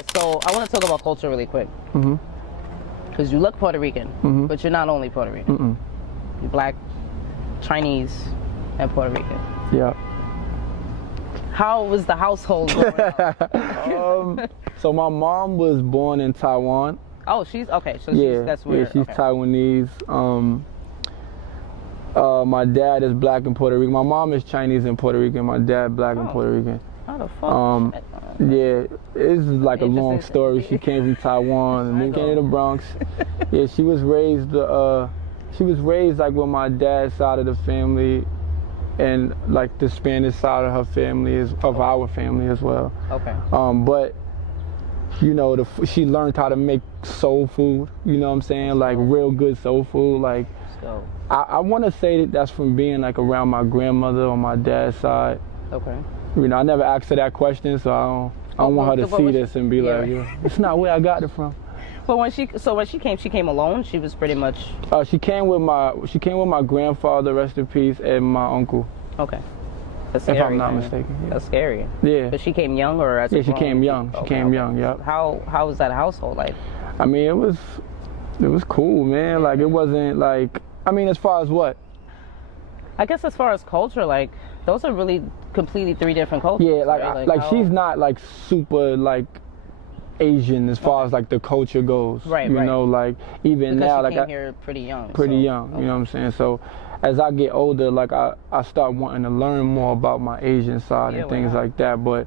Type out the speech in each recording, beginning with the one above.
right, so I want to talk about culture really quick. Mm-hmm. Because you look Puerto Rican, but you're not only Puerto Rican. You're black, Chinese, and Puerto Rican. Yeah. How was the household growing up? So my mom was born in Taiwan. Oh, she's okay. So that's weird. Yeah, she's okay. Taiwanese. My dad is black in Puerto Rican. My mom is Chinese and Puerto Rican. My dad black and Puerto Rican. How the fuck? Yeah, it's like a long story. She came from Taiwan and then came to the Bronx. Yeah, she was raised like with my dad's side of the family, and like the Spanish side of her family of our family as well. Okay. But you know, she learned how to make soul food. You know what I'm saying? Like real good soul food. Like I want to say that's from being like around my grandmother on my dad's side. Okay. You know, I never asked her that question, so I don't want her to see this and be like, it's not where I got it from. But when she came alone. She was pretty much. She came with my grandfather, rest in peace, and my uncle. Okay. That's scary. If I'm not mistaken. Yeah. That's scary. Yeah. But she came young, or as a she came young. She came young. Yep. How was that household like? I mean, it was cool, man. Like it wasn't like. I mean, as far as what? I guess as far as culture, like those are really completely three different cultures. Yeah, right? like she's not like super like Asian as far as like the culture goes. Right. You know, like even because now, she like came here pretty young. Pretty young. You know what I'm saying? So as I get older, like I start wanting to learn more about my Asian side and things like that. But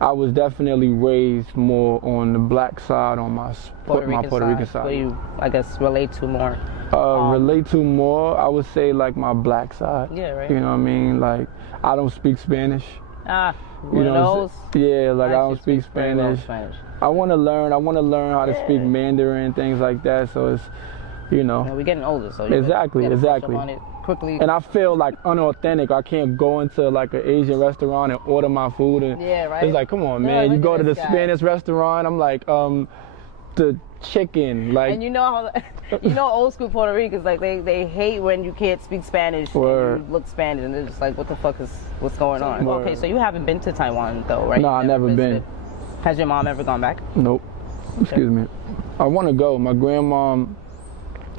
I was definitely raised more on the black side, on my Puerto Rican side. What do you, I guess, relate to more? Relate to more, I would say like my black side. Yeah, right. You know what I mean? Like I don't speak Spanish. One of those? Yeah, like I don't speak Spanish. I want to learn how to speak Mandarin, things like that. So it's, you know. We're getting older, so exactly. Quickly. And I feel like unauthentic. I can't go into like an Asian restaurant and order my food. And it's like, come on, man. You go to the Spanish restaurant. I'm like, the chicken, like. And you know how, old school Puerto Ricans, like they hate when you can't speak Spanish and you look Spanish, and they're just like, what the fuck is what's going on? Okay, so you haven't been to Taiwan though, right? No, I've never been. Has your mom ever gone back? Nope. Excuse me. I want to go. My grandmom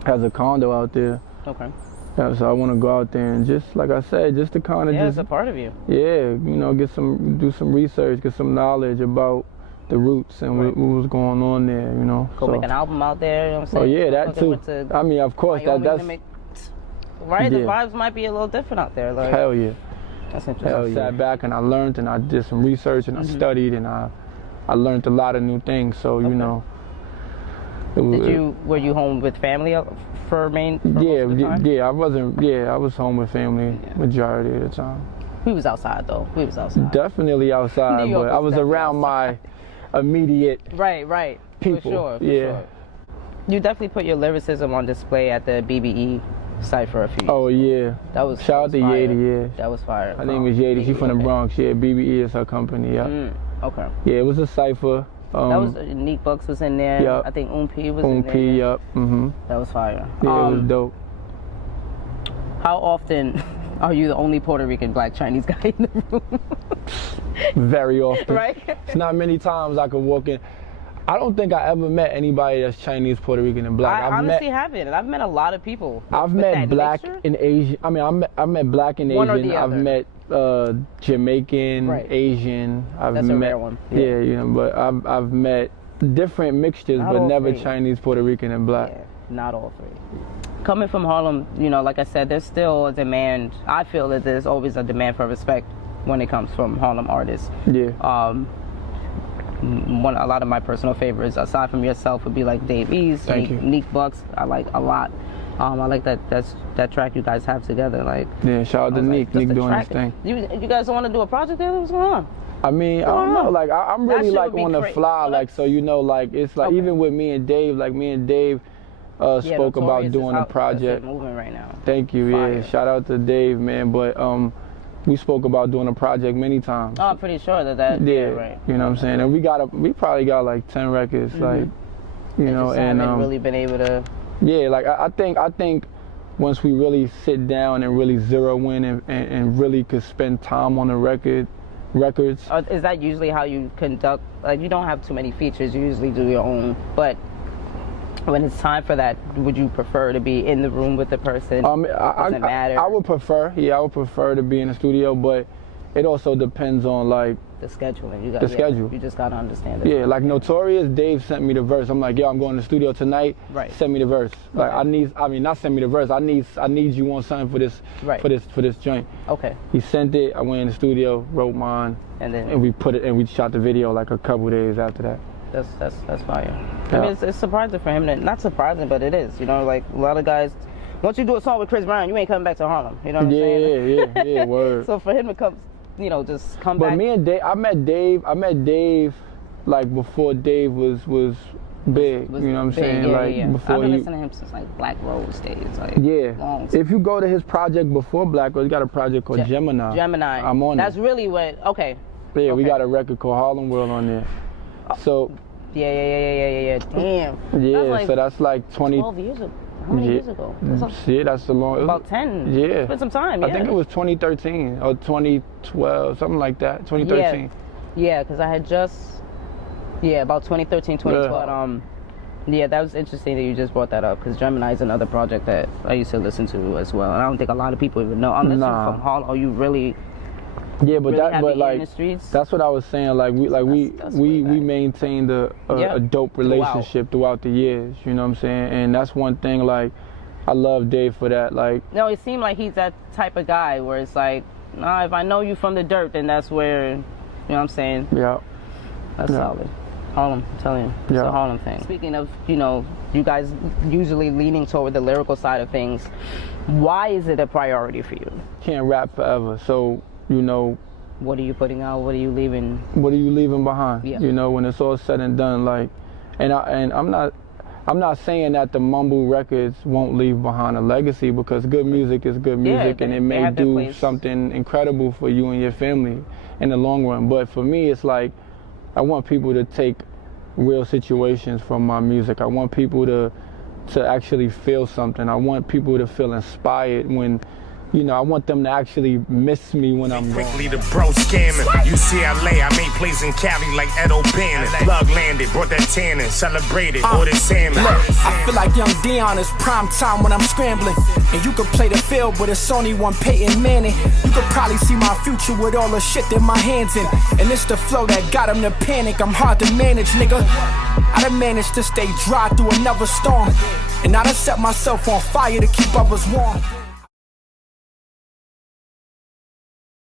has a condo out there. Okay. Yeah, so I want to go out there and just, like I said, just to kind of it's a part of you. Yeah, you know, do some research, get some knowledge about the roots and what was going on there, you know. Go make an album out there, you know what I'm saying? Oh yeah, that too. I mean, of course, that's right. The vibes might be a little different out there. Like, hell yeah. That's interesting. I sat back and I learned and I did some research and I studied and I learned a lot of new things. So you know. Were you home with family for most of the time? Yeah. I was home with family majority of the time. We was outside though. Definitely outside, but I was around my immediate people. For sure. You definitely put your lyricism on display at the BBE cipher a few. Oh yeah. That was shout out to Yadi. Yeah. That was fire. Her name is Yadi. She's from the Bronx. Yeah, BBE is her company. Yeah. Okay. Yeah, it was a cipher. That was Neek Bucks was in there. Yep. I think Ump was in there. Yep. That was fire. Yeah, it was dope. How often are you the only Puerto Rican black Chinese guy in the room? Very often. Right? It's not many times I could walk in. I don't think I ever met anybody that's Chinese, Puerto Rican, and black. I honestly haven't. I've met a lot of people. I've met black and Asian. I mean, I met black and Asian. I've met Jamaican, Asian. That's a rare one. Yeah, you know, but I've met different mixtures, but never Chinese, Puerto Rican, and black. Yeah, not all three. Coming from Harlem, you know, like I said, there's still a demand. I feel that there's always a demand for respect when it comes from Harlem artists. Yeah. A lot of my personal favorites, aside from yourself, would be like Dave East, Neek Bucks. I like a lot. I like that track you guys have together. Like, yeah, shout out to Neek. Neek doing his thing. You guys don't want to do a project together? What's going on? I mean, I don't know. Like, I'm really like on the fly. Like, so you know, like it's like even with me and Dave, like me and Dave spoke about doing a project. Moving right now. Thank you. Fire. Yeah, shout out to Dave, man. But we spoke about doing a project many times. Oh, I'm pretty sure that. Yeah, right. You know what I'm saying? And we probably got like 10 records, like, you know, and really been able to. Yeah, like I think once we really sit down and really zero in and really could spend time on the record, records. Is that usually how you conduct? Like, you don't have too many features. You usually do your own, but when it's time for that, would you prefer to be in the room with the person? Doesn't matter. I would prefer, I would prefer to be in the studio, but it also depends on like the scheduling. Schedule. You just gotta understand it. Yeah, like Notorious, Dave sent me the verse. I'm like, yo, I'm going to the studio tonight. Right. Send me the verse. Like not send me the verse. I need you on something for this. Right. For this joint. Okay. He sent it. I went in the studio, wrote mine, and we put it and we shot the video like a couple days after that. That's fire. Yeah. I mean, it's surprising for him. Not surprising, but it is. You know, like a lot of guys. Once you do a song with Chris Brown, you ain't coming back to Harlem. You know what I'm saying? Yeah, word. So for him to come, you know, just come back. But me and Dave, I met Dave like before Dave was big. You know what I'm saying? Yeah. Before I've been listening to him since like Black Rose days. Like, long. If you go to his project before Black Rose, he got a project called Gemini. I'm on. That's really what. Okay. Yeah, we got a record called Harlem World on there. So. Yeah. Damn. Yeah, so that's like 12 years ago. How many years ago? That's a long. About 10. Yeah. It's been some time. Yeah. I think it was 2013 or 2012, something like that. 2013. Yeah, because I had just. Yeah, about 2013, 2012. Yeah, that was interesting that you just brought that up, because Gemini is another project that I used to listen to as well, and I don't think a lot of people even know. Unless you're from Harlem, or you really. Yeah, but really that's what I was saying. Like we maintained a dope relationship throughout the years. You know what I'm saying? And that's one thing. Like, I love Dave for that. Like, no, it seemed like he's that type of guy where it's like, nah, if I know you from the dirt, then that's where, you know what I'm saying? Yeah. That's solid. Harlem, I'm telling you, it's a Harlem thing. Speaking of, you know, you guys usually leaning toward the lyrical side of things, why is it a priority for you? Can't rap forever, so. You know, what are you putting out? What are you leaving? What are you leaving behind? Yeah. You know, when it's all said and done, like, and I'm not saying that the mumble records won't leave behind a legacy, because good music is good music, and it may do something incredible for you and your family in the long run. But for me, it's like, I want people to take real situations from my music. I want people to actually feel something. I want people to feel inspired when. You know, I want them to actually miss me when I'm gone. Quickly the bro scamming. UCLA, I made plays in Cali like Ed O'Bannon. Plug landed, brought that tannin, celebrated, ordered salmon. Look, I feel like young Dion is prime time when I'm scrambling. And you could play the field, but it's only one Peyton Manning. You could probably see my future with all the shit that my hands in. And it's the flow that got him to panic. I'm hard to manage, nigga. I done managed to stay dry through another storm. And I done set myself on fire to keep others warm.